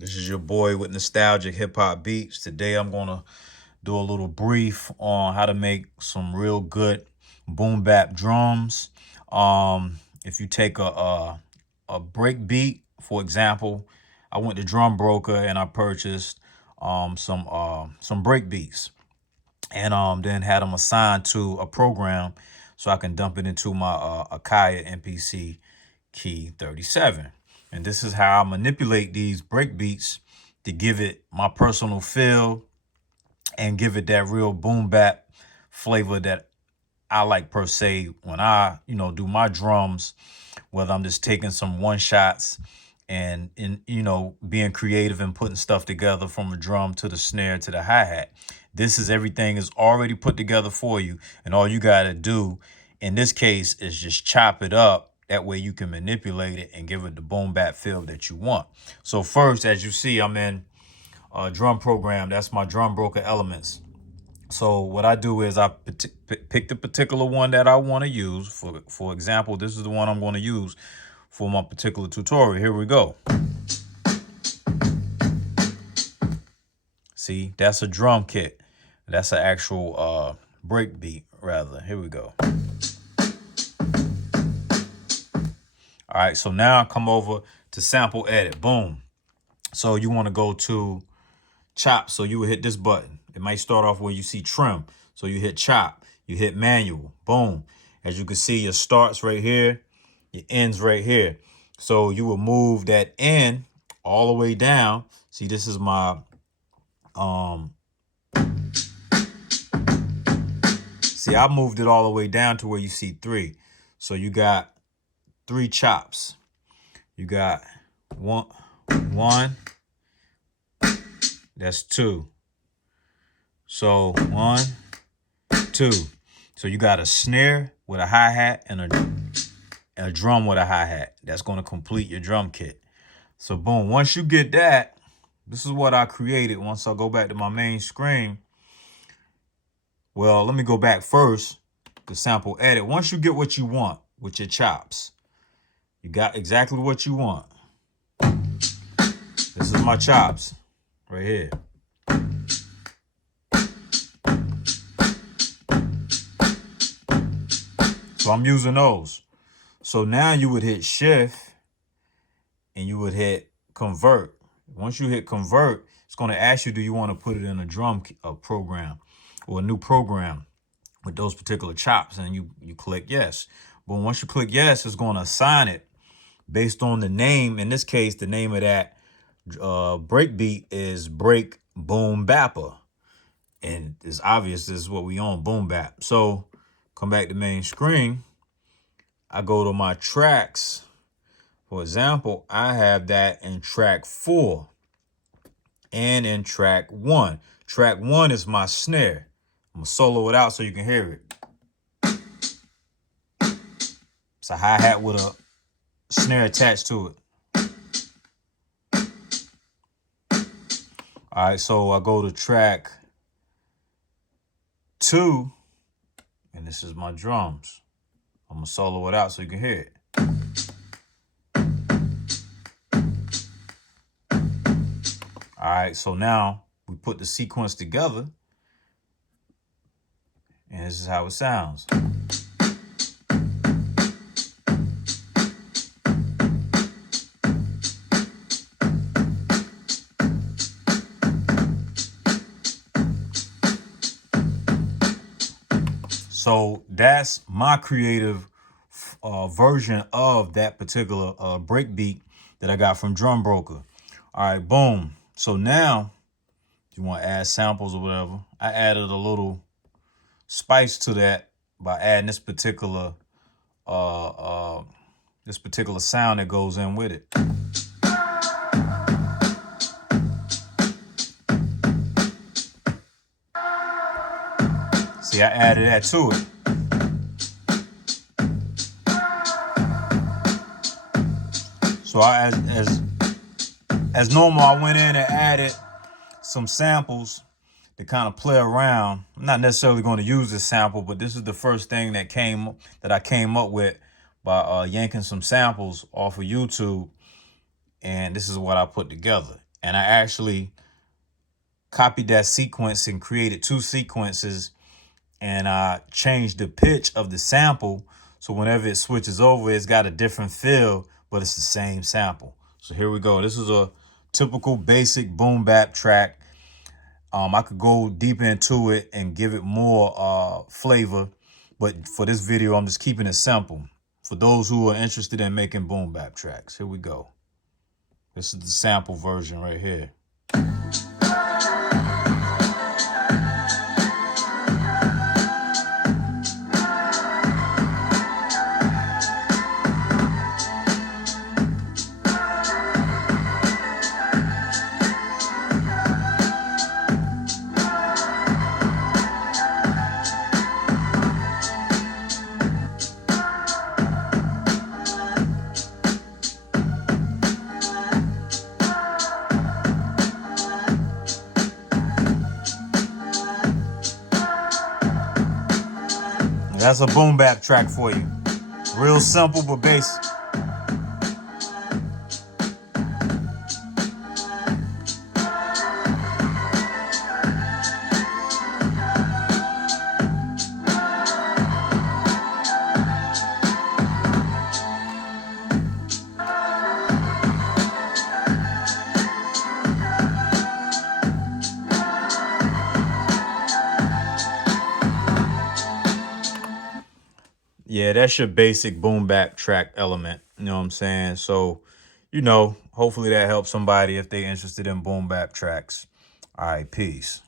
This is your boy with nostalgic hip hop beats. Today I'm gonna do a little brief on how to make some real good boom bap drums. If you take a break beat, for example, I went to Drum Broker and I purchased some break beats, and then had them assigned to a program so I can dump it into my Akaya MPC Key 37. And this is how I manipulate these break beats to give it my personal feel and give it that real boom bap flavor that I like per se when I, do my drums, whether I'm just taking some one shots and being creative and putting stuff together from a drum to the snare to the hi-hat. This is everything is already put together for you, and all you got to do in this case is just chop it up. That way you can manipulate it and give it the boom bap feel that you want. So first, as you see, I'm in a drum program. That's my Drum Broker Elements. So what I do is I pick the particular one that I want to use. For example, this is the one I'm going to use for my particular tutorial. Here we go. See, that's a drum kit. That's an actual break beat, rather. Here we go. All right, so now I come over to sample edit. Boom. So you want to go to chop. So you would hit this button. It might start off where you see trim. So you hit chop. You hit manual. Boom. As you can see, your starts right here. Your ends right here. So you will move that end all the way down. See, this is my see, I moved it all the way down to where you see 3. So you got 3 chops. You got one, that's 2. So 1, 2. So you got a snare with a hi-hat and a drum with a hi-hat. That's going to complete your drum kit. So boom, once you get that, this is what I created. Once I go back to my main screen. Well, let me go back first to sample edit. Once you get what you want with your chops, you got exactly what you want. This is my chops right here. So I'm using those. So now you would hit shift and you would hit convert. Once you hit convert, it's going to ask you, do you want to put it in a drum program or a new program with those particular chops? And you click yes. But once you click yes, it's going to assign it based on the name. In this case, the name of that break beat is Break Boom Bapper. And it's obvious this is what we on, boom bap. So come back to main screen. I go to my tracks. For example, I have that in track 4 and in track 1. Track 1 is my snare. I'm gonna solo it out so you can hear it. It's a hi-hat with a snare attached to it. All right, so I go to track 2, and this is my drums. I'm gonna solo it out so you can hear it. All right, so now we put the sequence together, and this is how it sounds. So that's my creative version of that particular breakbeat that I got from Drum Broker. All right, boom. So now, if you want to add samples or whatever, I added a little spice to that by adding this particular sound that goes in with it. See, I added that to it. So as normal, I went in and added some samples to kind of play around. I'm not necessarily going to use this sample, but this is the first thing that I came up with by yanking some samples off of YouTube, and this is what I put together. And I actually copied that sequence and created 2 sequences, and I changed the pitch of the sample. So whenever it switches over, it's got a different feel, but it's the same sample. So here we go. This is a typical basic boom bap track. I could go deep into it and give it more flavor, but for this video, I'm just keeping it simple. For those who are interested in making boom bap tracks, here we go. This is the sample version right here. That's a boom bap track for you. Real simple but basic. Yeah, that's your basic boom bap track element. You know what I'm saying? So, hopefully that helps somebody if they're interested in boom bap tracks. All right, peace.